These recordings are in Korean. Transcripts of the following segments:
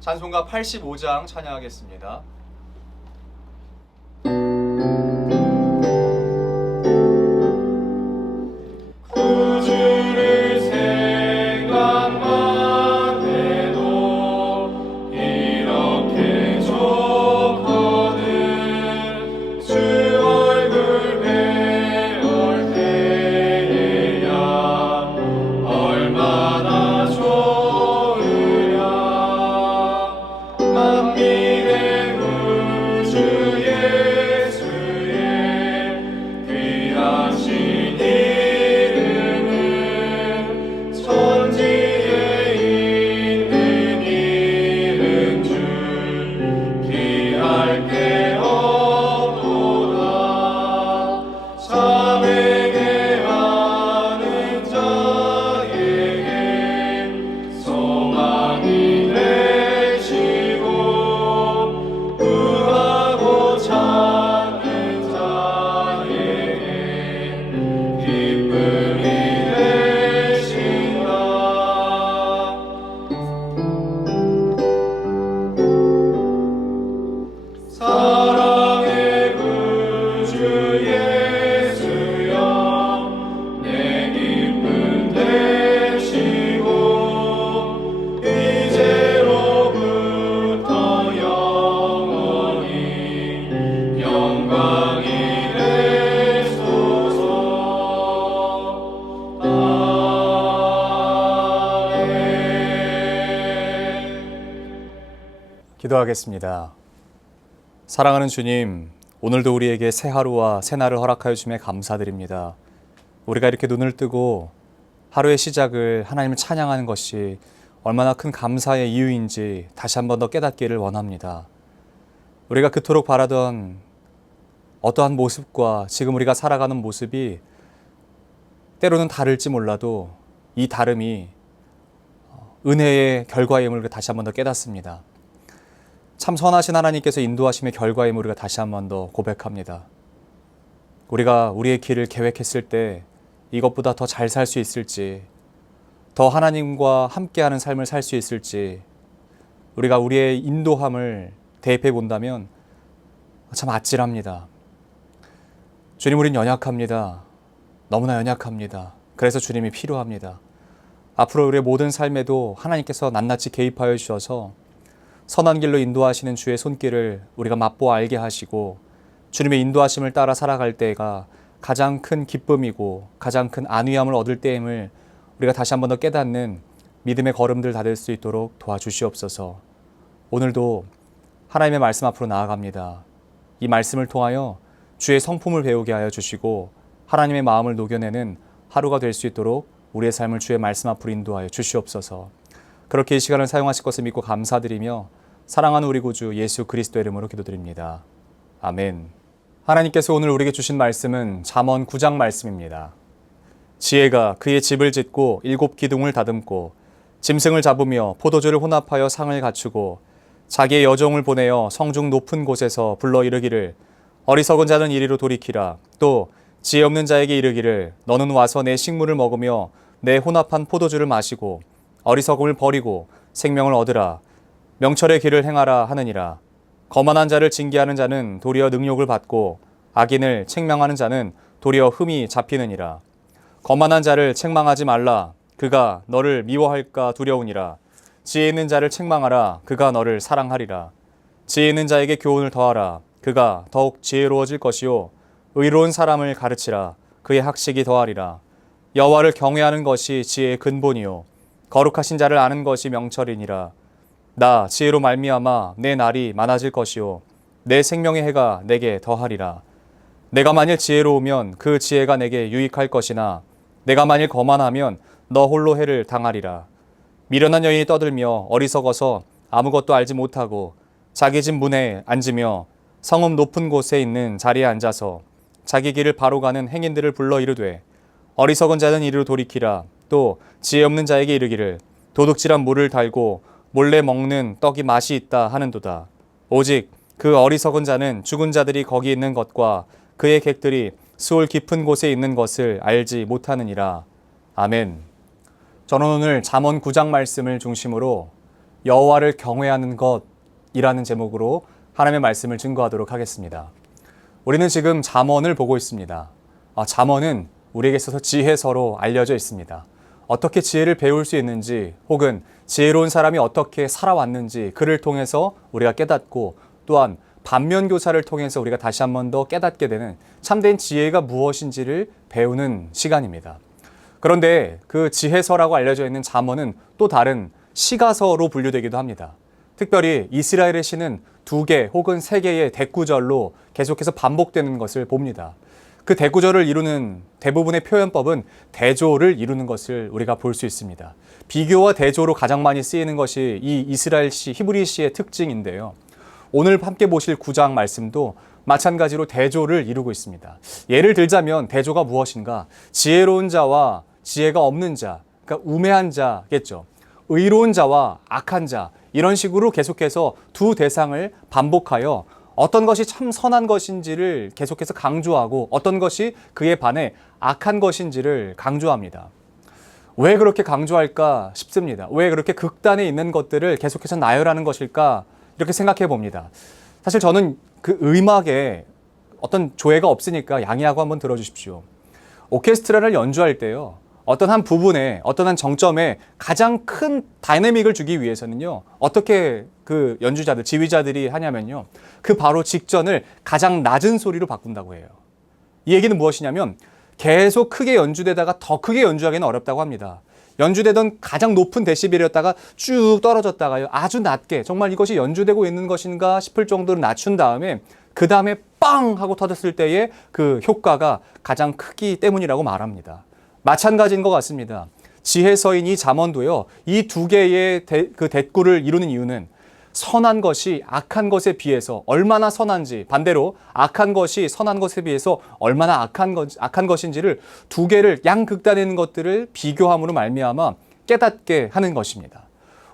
찬송가 85장 찬양하겠습니다. 기도하겠습니다. 사랑하는 주님, 오늘도 우리에게 새 하루와 새 날을 허락하여 주심에 감사드립니다. 우리가 이렇게 눈을 뜨고 하루의 시작을 하나님을 찬양하는 것이 얼마나 큰 감사의 이유인지 다시 한 번 더 깨닫기를 원합니다. 우리가 그토록 바라던 어떠한 모습과 지금 우리가 살아가는 모습이 때로는 다를지 몰라도 이 다름이 은혜의 결과임을 다시 한 번 더 깨닫습니다. 참 선하신 하나님께서 인도하심의 결과임을 우리가 다시 한 번 더 고백합니다. 우리가 우리의 길을 계획했을 때 이것보다 더 잘 살 수 있을지, 더 하나님과 함께하는 삶을 살 수 있을지, 우리가 우리의 인도함을 대입해 본다면 참 아찔합니다. 주님, 우린 연약합니다. 너무나 연약합니다. 그래서 주님이 필요합니다. 앞으로 우리의 모든 삶에도 하나님께서 낱낱이 개입하여 주셔서 선한 길로 인도하시는 주의 손길을 우리가 맛보아 알게 하시고 주님의 인도하심을 따라 살아갈 때가 가장 큰 기쁨이고 가장 큰 안위함을 얻을 때임을 우리가 다시 한 번 더 깨닫는 믿음의 걸음들 다될 수 있도록 도와주시옵소서. 오늘도 하나님의 말씀 앞으로 나아갑니다. 이 말씀을 통하여 주의 성품을 배우게 하여 주시고 하나님의 마음을 녹여내는 하루가 될 수 있도록 우리의 삶을 주의 말씀 앞으로 인도하여 주시옵소서. 그렇게 이 시간을 사용하실 것을 믿고 감사드리며 사랑하는 우리 구주 예수 그리스도의 이름으로 기도드립니다. 아멘. 하나님께서 오늘 우리에게 주신 말씀은 잠언 9장 말씀입니다. 지혜가 그의 집을 짓고 7 기둥을 다듬고 짐승을 잡으며 포도주를 혼합하여 상을 갖추고 자기의 여종을 보내어 성중 높은 곳에서 불러 이르기를 어리석은 자는 이리로 돌이키라. 또 지혜 없는 자에게 이르기를 너는 와서 내 식물을 먹으며 내 혼합한 포도주를 마시고 어리석음을 버리고 생명을 얻으라. 명철의 길을 행하라 하느니라. 거만한 자를 징계하는 자는 도리어 능욕을 받고 악인을 책망하는 자는 도리어 흠이 잡히느니라. 거만한 자를 책망하지 말라. 그가 너를 미워할까 두려우니라. 지혜 있는 자를 책망하라. 그가 너를 사랑하리라. 지혜 있는 자에게 교훈을 더하라. 그가 더욱 지혜로워질 것이요 의로운 사람을 가르치라. 그의 학식이 더하리라. 여호와를 경외하는 것이 지혜의 근본이요 거룩하신 자를 아는 것이 명철이니라. 나 지혜로 말미암아 내 날이 많아질 것이요 내 생명의 해가 내게 더하리라. 내가 만일 지혜로우면 그 지혜가 내게 유익할 것이나 내가 만일 거만하면 너 홀로 해를 당하리라. 미련한 여인이 떠들며 어리석어서 아무것도 알지 못하고 자기 집 문에 앉으며 성읍 높은 곳에 있는 자리에 앉아서 자기 길을 바로 가는 행인들을 불러 이르되 어리석은 자는 이리로 돌이키라. 또 지혜 없는 자에게 이르기를 도둑질한 물을 달고 몰래 먹는 떡이 맛이 있다 하는도다. 오직 그 어리석은 자는 죽은 자들이 거기 있는 것과 그의 객들이 수월 깊은 곳에 있는 것을 알지 못하느니라. 아멘. 저는 오늘 잠언 9장 말씀을 중심으로 여호와를 경외하는 것이라는 제목으로 하나님의 말씀을 증거하도록 하겠습니다. 우리는 지금 잠언을 보고 있습니다. 잠언은 우리에게 있어서 지혜서로 알려져 있습니다. 어떻게 지혜를 배울 수 있는지, 혹은 지혜로운 사람이 어떻게 살아왔는지 그를 통해서 우리가 깨닫고, 또한 반면교사를 통해서 우리가 다시 한 번 더 깨닫게 되는 참된 지혜가 무엇인지를 배우는 시간입니다. 그런데 그 지혜서라고 알려져 있는 잠언은 또 다른 시가서로 분류되기도 합니다. 특별히 이스라엘의 시는 2개 혹은 3개의 대구절로 계속해서 반복되는 것을 봅니다. 그 대구절을 이루는 대부분의 표현법은 대조를 이루는 것을 우리가 볼 수 있습니다. 비교와 대조로 가장 많이 쓰이는 것이 이 이스라엘 시, 히브리 시의 특징인데요. 오늘 함께 보실 9장 말씀도 마찬가지로 대조를 이루고 있습니다. 예를 들자면 대조가 무엇인가? 지혜로운 자와 지혜가 없는 자, 그러니까 우매한 자겠죠. 의로운 자와 악한 자, 이런 식으로 계속해서 두 대상을 반복하여 어떤 것이 참 선한 것인지를 계속해서 강조하고 어떤 것이 그에 반해 악한 것인지를 강조합니다. 왜 그렇게 강조할까 싶습니다. 왜 그렇게 극단에 있는 것들을 계속해서 나열하는 것일까? 이렇게 생각해 봅니다. 사실 저는 그 음악에 어떤 조예가 없으니까 양해하고 한번 들어주십시오. 오케스트라를 연주할 때요, 어떤 한 부분에, 어떤 한 정점에 가장 큰 다이내믹을 주기 위해서는요, 어떻게 그 연주자들, 지휘자들이 하냐면요, 그 바로 직전을 가장 낮은 소리로 바꾼다고 해요. 이 얘기는 무엇이냐면 계속 크게 연주되다가 더 크게 연주하기는 어렵다고 합니다. 연주되던 가장 높은 데시벨이었다가 쭉 떨어졌다가요, 아주 낮게, 정말 이것이 연주되고 있는 것인가 싶을 정도로 낮춘 다음에 그 다음에 빵 하고 터졌을 때의 그 효과가 가장 크기 때문이라고 말합니다. 마찬가지인 것 같습니다. 지혜서인 이 잠언도요, 이 2개의 그 대꾸를 이루는 이유는 선한 것이 악한 것에 비해서 얼마나 선한지, 반대로 악한 것이 선한 것에 비해서 얼마나 악한 것인지를 2개를 양극단에 있는 것들을 비교함으로 말미암아 깨닫게 하는 것입니다.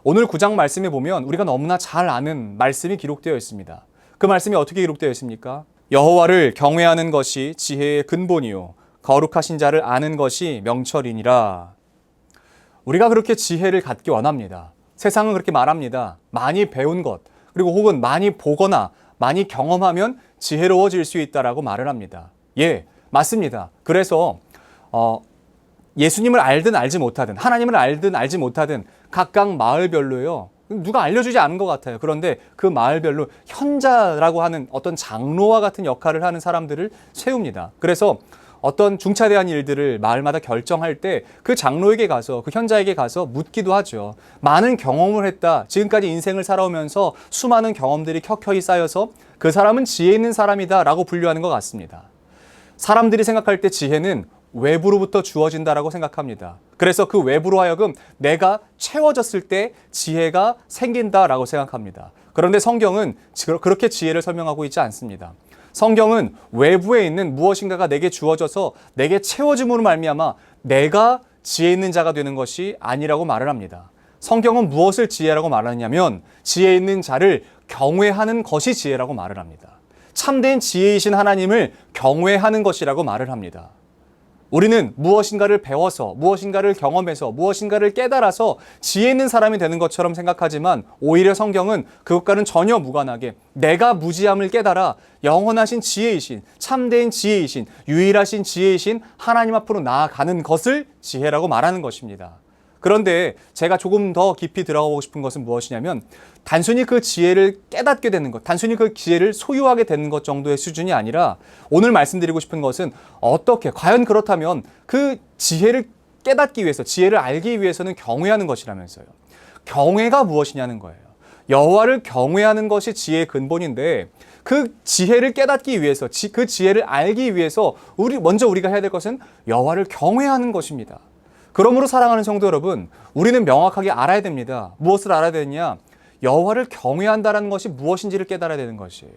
오늘 9장 말씀에 보면 우리가 너무나 잘 아는 말씀이 기록되어 있습니다. 그 말씀이 어떻게 기록되어 있습니까? 여호와를 경외하는 것이 지혜의 근본이요 거룩하신 자를 아는 것이 명철이니라. 우리가 그렇게 지혜를 갖기 원합니다. 세상은 그렇게 말합니다. 많이 배운 것, 그리고 혹은 많이 보거나 많이 경험하면 지혜로워질 수 있다라고 말을 합니다. 예, 맞습니다. 그래서 예수님을 알든 알지 못하든, 하나님을 알든 알지 못하든 각각 마을별로요, 누가 알려주지 않은 것 같아요. 그런데 그 마을별로 현자라고 하는 어떤 장로와 같은 역할을 하는 사람들을 세웁니다. 그래서 어떤 중차대한 일들을 마을마다 결정할 때 그 장로에게 가서, 그 현자에게 가서 묻기도 하죠. 많은 경험을 했다. 지금까지 인생을 살아오면서 수많은 경험들이 켜켜이 쌓여서 그 사람은 지혜 있는 사람이다 라고 분류하는 것 같습니다. 사람들이 생각할 때 지혜는 외부로부터 주어진다라고 생각합니다. 그래서 그 외부로 하여금 내가 채워졌을 때 지혜가 생긴다라고 생각합니다. 그런데 성경은 그렇게 지혜를 설명하고 있지 않습니다. 성경은 외부에 있는 무엇인가가 내게 주어져서 내게 채워짐으로 말미암아 내가 지혜 있는 자가 되는 것이 아니라고 말을 합니다. 성경은 무엇을 지혜라고 말하냐면 지혜 있는 자를 경외하는 것이 지혜라고 말을 합니다. 참된 지혜이신 하나님을 경외하는 것이라고 말을 합니다. 우리는 무엇인가를 배워서, 무엇인가를 경험해서, 무엇인가를 깨달아서 지혜 있는 사람이 되는 것처럼 생각하지만 오히려 성경은 그것과는 전혀 무관하게 내가 무지함을 깨달아 영원하신 지혜이신, 참된 지혜이신, 유일하신 지혜이신 하나님 앞으로 나아가는 것을 지혜라고 말하는 것입니다. 그런데 제가 조금 더 깊이 들어가고 싶은 것은 무엇이냐면 단순히 그 지혜를 깨닫게 되는 것, 단순히 그 지혜를 소유하게 되는 것 정도의 수준이 아니라 오늘 말씀드리고 싶은 것은 어떻게, 과연 그렇다면 그 지혜를 깨닫기 위해서, 지혜를 알기 위해서는 경외하는 것이라면서요. 경외가 무엇이냐는 거예요. 여호와를 경외하는 것이 지혜의 근본인데 그 지혜를 깨닫기 위해서, 그 지혜를 알기 위해서 먼저 우리가 해야 될 것은 여호와를 경외하는 것입니다. 그러므로 사랑하는 성도 여러분, 우리는 명확하게 알아야 됩니다. 무엇을 알아야 되느냐? 여호와를 경외한다는 것이 무엇인지를 깨달아야 되는 것이에요.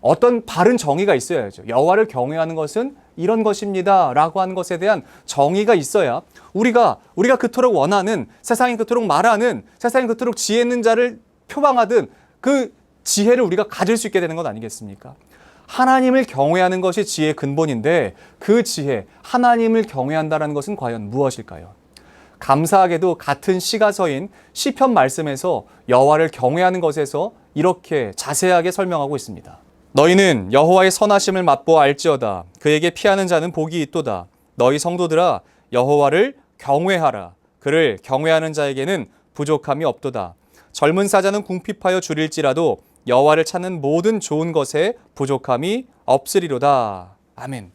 어떤 바른 정의가 있어야죠. 여호와를 경외하는 것은 이런 것입니다 라고 하는 것에 대한 정의가 있어야 우리가 그토록 원하는, 세상이 그토록 말하는, 세상이 그토록 지혜 있는 자를 표방하든 그 지혜를 우리가 가질 수 있게 되는 것 아니겠습니까? 하나님을 경외하는 것이 지혜의 근본인데 그 지혜, 하나님을 경외한다는 것은 과연 무엇일까요? 감사하게도 같은 시가서인 시편 말씀에서 여호와를 경외하는 것에서 이렇게 자세하게 설명하고 있습니다. 너희는 여호와의 선하심을 맛보아 알지어다. 그에게 피하는 자는 복이 있도다. 너희 성도들아 여호와를 경외하라. 그를 경외하는 자에게는 부족함이 없도다. 젊은 사자는 궁핍하여 줄일지라도 여호와를 찾는 모든 좋은 것에 부족함이 없으리로다. 아멘.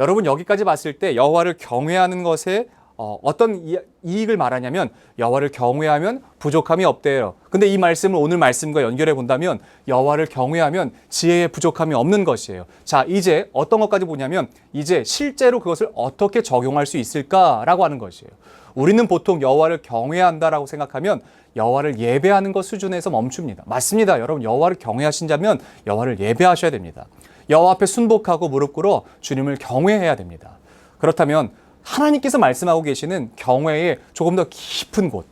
여러분 여기까지 봤을 때 여호와를 경외하는 것에 어떤 이익을 말하냐면 여호와를 경외하면 부족함이 없대요. 근데 이 말씀을 오늘 말씀과 연결해 본다면 여호와를 경외하면 지혜에 부족함이 없는 것이에요. 자, 이제 어떤 것까지 보냐면 이제 실제로 그것을 어떻게 적용할 수 있을까라고 하는 것이에요. 우리는 보통 여호와를 경외한다라고 생각하면 여호와를 예배하는 것 수준에서 멈춥니다. 맞습니다. 여러분 여호와를 경외하신다면 여호와를 예배하셔야 됩니다. 여호와 앞에 순복하고 무릎 꿇어 주님을 경외해야 됩니다. 그렇다면 하나님께서 말씀하고 계시는 경외의 조금 더 깊은 곳,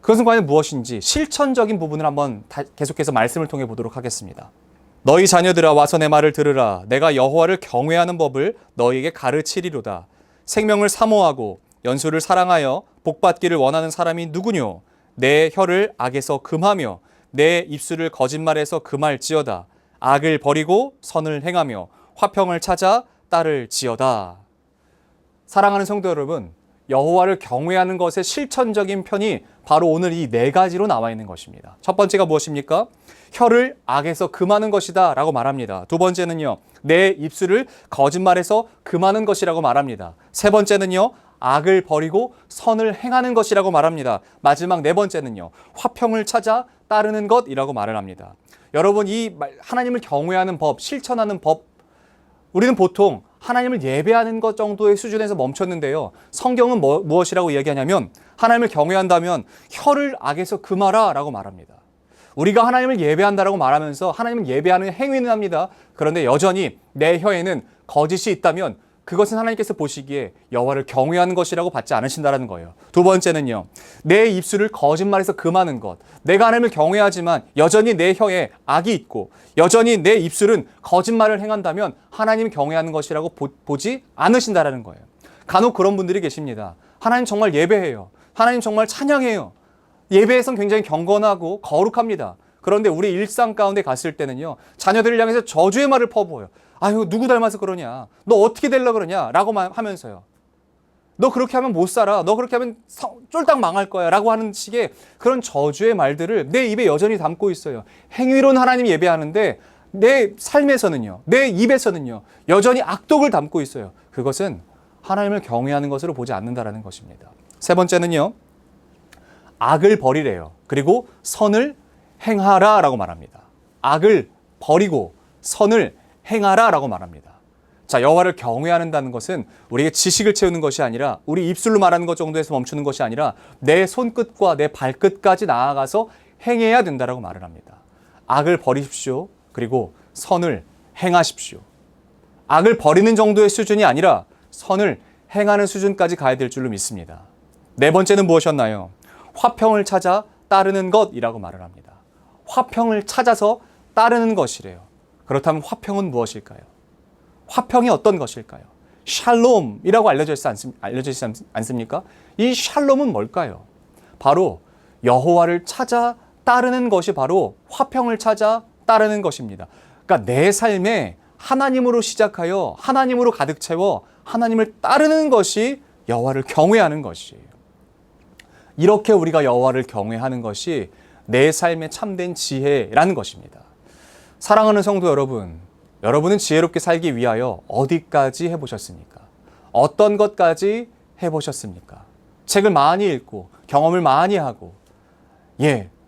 그것은 과연 무엇인지 실천적인 부분을 한번 계속해서 말씀을 통해 보도록 하겠습니다. 너희 자녀들아 와서 내 말을 들으라. 내가 여호와를 경외하는 법을 너희에게 가르치리로다. 생명을 사모하고 연수를 사랑하여 복받기를 원하는 사람이 누구뇨? 내 혀를 악에서 금하며 내 입술을 거짓말에서 금할지어다. 악을 버리고 선을 행하며 화평을 찾아 따를지어다. 사랑하는 성도 여러분, 여호와를 경외하는 것의 실천적인 편이 바로 오늘 이 네 가지로 나와 있는 것입니다. 첫 번째가 무엇입니까? 혀를 악에서 금하는 것이다 라고 말합니다. 두 번째는요, 내 입술을 거짓말에서 금하는 것이라고 말합니다. 세 번째는요, 악을 버리고 선을 행하는 것이라고 말합니다. 마지막 네 번째는요, 화평을 찾아 따르는 것이라고 말을 합니다. 여러분, 이 하나님을 경외하는 법, 실천하는 법, 우리는 보통 하나님을 예배하는 것 정도의 수준에서 멈췄는데요. 성경은 무엇이라고 이야기하냐면 하나님을 경외한다면 혀를 악에서 금하라 라고 말합니다. 우리가 하나님을 예배한다라고 말하면서 하나님을 예배하는 행위는 합니다. 그런데 여전히 내 혀에는 거짓이 있다면 그것은 하나님께서 보시기에 여호와를 경외하는 것이라고 받지 않으신다는 거예요. 두 번째는요, 내 입술을 거짓말에서 금하는 것. 내가 하나님을 경외하지만 여전히 내 혀에 악이 있고 여전히 내 입술은 거짓말을 행한다면 하나님 경외하는 것이라고 보지 않으신다는 거예요. 간혹 그런 분들이 계십니다. 하나님 정말 예배해요. 하나님 정말 찬양해요. 예배에선 굉장히 경건하고 거룩합니다. 그런데 우리 일상 가운데 갔을 때는요, 자녀들을 향해서 저주의 말을 퍼부어요. 아유, 누구 닮아서 그러냐? 너 어떻게 되려고 그러냐? 라고 하면서요. 너 그렇게 하면 못 살아. 너 그렇게 하면 쫄딱 망할 거야. 라고 하는 식의 그런 저주의 말들을 내 입에 여전히 담고 있어요. 행위로는 하나님 예배하는데 내 삶에서는요, 내 입에서는요, 여전히 악독을 담고 있어요. 그것은 하나님을 경외하는 것으로 보지 않는다라는 것입니다. 세 번째는요, 악을 버리래요. 그리고 선을 행하라 라고 말합니다. 악을 버리고 선을 행하라 라고 말합니다. 자, 여호와를 경외한다는 것은 우리에게 지식을 채우는 것이 아니라 우리 입술로 말하는 것 정도에서 멈추는 것이 아니라 내 손끝과 내 발끝까지 나아가서 행해야 된다라고 말을 합니다. 악을 버리십시오. 그리고 선을 행하십시오. 악을 버리는 정도의 수준이 아니라 선을 행하는 수준까지 가야 될 줄로 믿습니다. 네 번째는 무엇이었나요? 화평을 찾아 따르는 것이라고 말을 합니다. 화평을 찾아서 따르는 것이래요. 그렇다면 화평은 무엇일까요? 화평이 어떤 것일까요? 샬롬이라고 알려져 있지 않습니까? 이 샬롬은 뭘까요? 바로 여호와를 찾아 따르는 것이 바로 화평을 찾아 따르는 것입니다. 그러니까 내 삶에 하나님으로 시작하여 하나님으로 가득 채워 하나님을 따르는 것이 여호와를 경외하는 것이에요. 이렇게 우리가 여호와를 경외하는 것이 내 삶의 참된 지혜라는 것입니다. 사랑하는 성도 여러분, 여러분은 지혜롭게 살기 위하여 어디까지 해보셨습니까? 어떤 것까지 해보셨습니까? 책을 많이 읽고 경험을 많이 하고,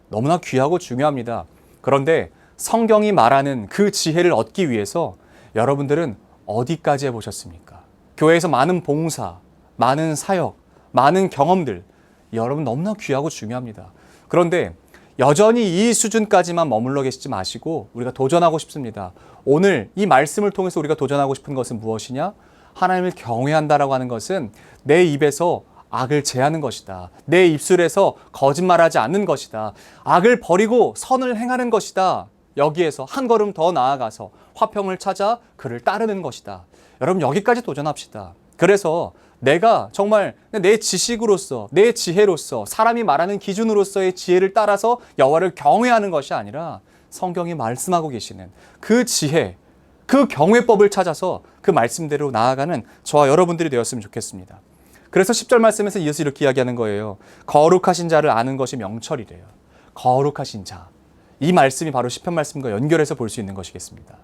너무나 귀하고 중요합니다. 그런데 성경이 말하는 그 지혜를 얻기 위해서 여러분들은 어디까지 해보셨습니까? 교회에서 많은 봉사, 많은 사역, 많은 경험들, 여러분 너무나 귀하고 중요합니다. 그런데 여전히 이 수준까지만 머물러 계시지 마시고 우리가 도전하고 싶습니다. 오늘 이 말씀을 통해서 우리가 도전하고 싶은 것은 무엇이냐? 하나님을 경외한다라고 하는 것은 내 입에서 악을 제하는 것이다. 내 입술에서 거짓말하지 않는 것이다. 악을 버리고 선을 행하는 것이다. 여기에서 한 걸음 더 나아가서 화평을 찾아 그를 따르는 것이다. 여러분 여기까지 도전합시다. 그래서 내가 정말 내 지식으로서, 내 지혜로서, 사람이 말하는 기준으로서의 지혜를 따라서 여호와를 경외하는 것이 아니라 성경이 말씀하고 계시는 그 지혜, 그 경외법을 찾아서 그 말씀대로 나아가는 저와 여러분들이 되었으면 좋겠습니다. 그래서 10절 말씀에서 이어서 이렇게 이야기하는 거예요. 거룩하신 자를 아는 것이 명철이래요. 거룩하신 자. 이 말씀이 바로 시편 말씀과 연결해서 볼 수 있는 것이겠습니다.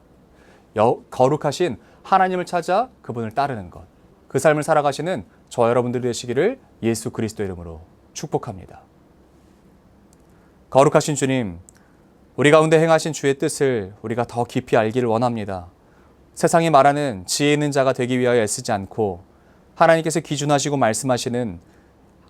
거룩하신 하나님을 찾아 그분을 따르는 것. 그 삶을 살아가시는 저와 여러분들이 되시기를 예수 그리스도 이름으로 축복합니다. 거룩하신 주님, 우리 가운데 행하신 주의 뜻을 우리가 더 깊이 알기를 원합니다. 세상이 말하는 지혜 있는 자가 되기 위하여 애쓰지 않고 하나님께서 기준하시고 말씀하시는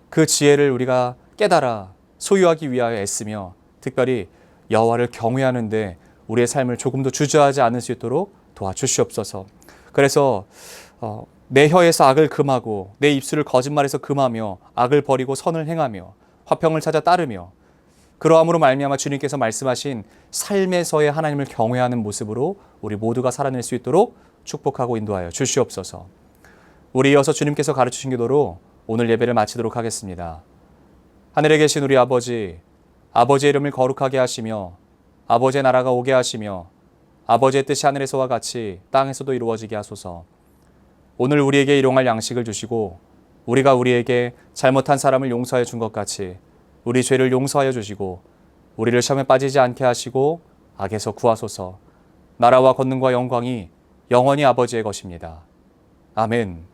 그 지혜를 우리가 깨달아 소유하기 위하여 애쓰며 특별히 여호와를 경외하는데 우리의 삶을 조금도 주저하지 않을 수 있도록 도와주시옵소서. 그래서 내 혀에서 악을 금하고 내 입술을 거짓말에서 금하며 악을 버리고 선을 행하며 화평을 찾아 따르며 그러함으로 말미암아 주님께서 말씀하신 삶에서의 하나님을 경외하는 모습으로 우리 모두가 살아낼 수 있도록 축복하고 인도하여 주시옵소서. 우리 이어서 주님께서 가르치신 기도로 오늘 예배를 마치도록 하겠습니다. 하늘에 계신 우리 아버지, 아버지의 이름을 거룩하게 하시며 아버지의 나라가 오게 하시며 아버지의 뜻이 하늘에서와 같이 땅에서도 이루어지게 하소서. 오늘 우리에게 일용할 양식을 주시고 우리가 우리에게 잘못한 사람을 용서하여 준 것 같이 우리 죄를 용서하여 주시고 우리를 시험에 빠지지 않게 하시고 악에서 구하소서. 나라와 권능과 영광이 영원히 아버지의 것입니다. 아멘.